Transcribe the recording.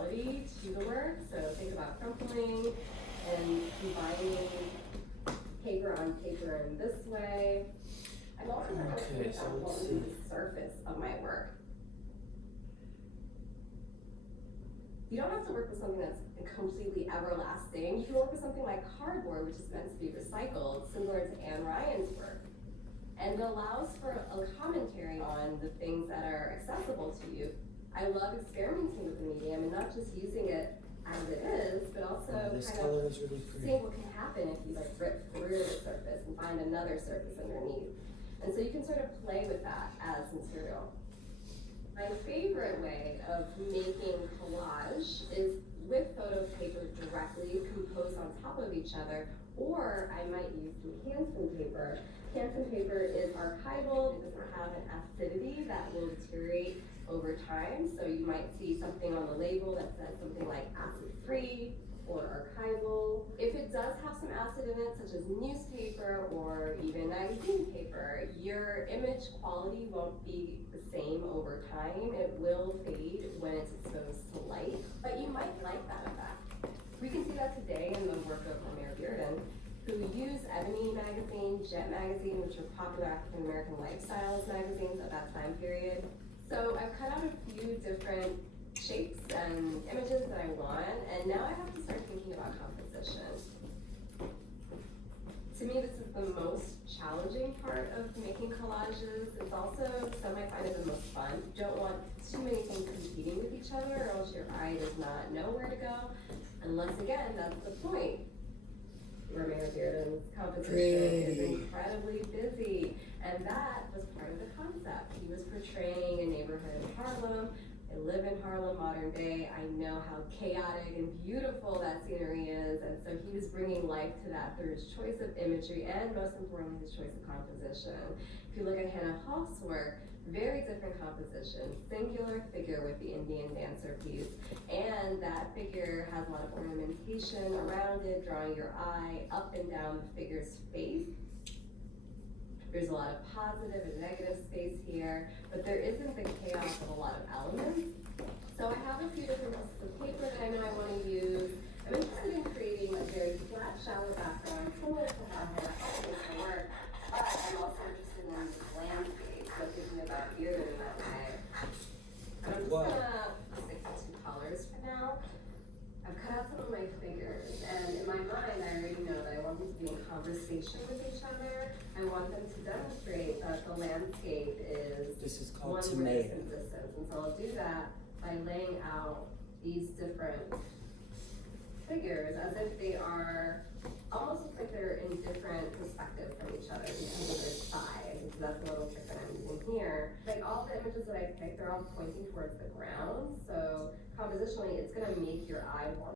functionality to the work. So think about crumpling and combining paper on paper in this way. I'm also going to think about what would be the surface of my work. You don't have to work with something that's completely everlasting. You can work with something like cardboard, which is meant to be recycled, similar to Anne Ryan's work. And it allows for a commentary on the things that are accessible to you. I love experimenting with the medium and not just using it as it is, but also this kind color of is really pretty. seeing what can happen if you like rip through the surface and find another surface underneath. And so you can sort of play with that as material. My favorite way of making collage is with photo paper directly composed on top of each other, or I might use some Hansen paper. Hansen paper is archival. It doesn't have an acidity that will deteriorate over time. So you might see something on the label that says something like acid-free or archival. If it does have some acid in it, such as newspaper or even magazine paper, your image quality won't be the same over time. It will fade when it's exposed to light, but you might like that effect. We can see that today in the work of Romare Bearden, who used Ebony magazine, Jet magazine, which were popular African American lifestyles magazines at that time period. So I've cut out a few different shapes and images that I want, and now I have to start thinking about composition. To me, this is the most challenging part of making collages. It's also some I find it the most fun. You don't want too many things competing with each other, or else your eye does not know where to go, unless, again, that's the point. Romare Bearden's composition is incredibly busy, and that was part of the concept. He was portraying a neighborhood in Harlem. I live in Harlem modern day. I know how chaotic and beautiful that scenery is, and so he was bringing life to that through his choice of imagery and, most importantly, his choice of composition. If you look at Hannah Hough's work, very different composition, singular figure with the Indian dancer piece, and that figure has a lot of ornamentation around it, drawing your eye up and down the figure's face. There's a lot of positive and negative space here, but there isn't the chaos of a lot of elements. So I have a few different pieces of paper that I know I want to use. I'm interested in creating a very flat, shallow background, similar to how Hannah Hough makes her work, but I'm also interested in the landscape, so thinking about Bearden in that way. And I'm just gonna stick to two colors for now. I've cut out some of my figures, and in my mind, I already know that I want them to be in conversation with each other. I want them to demonstrate that the landscape is This is called one tomato. race in distance. And so I'll do that by laying out these different figures as if they are almost looks like they're in different perspectives from each other because of their size. And so that's a little trick that I'm using here. Like all the images that I picked, they're all pointing towards the ground. So compositionally, it's going to make your eye more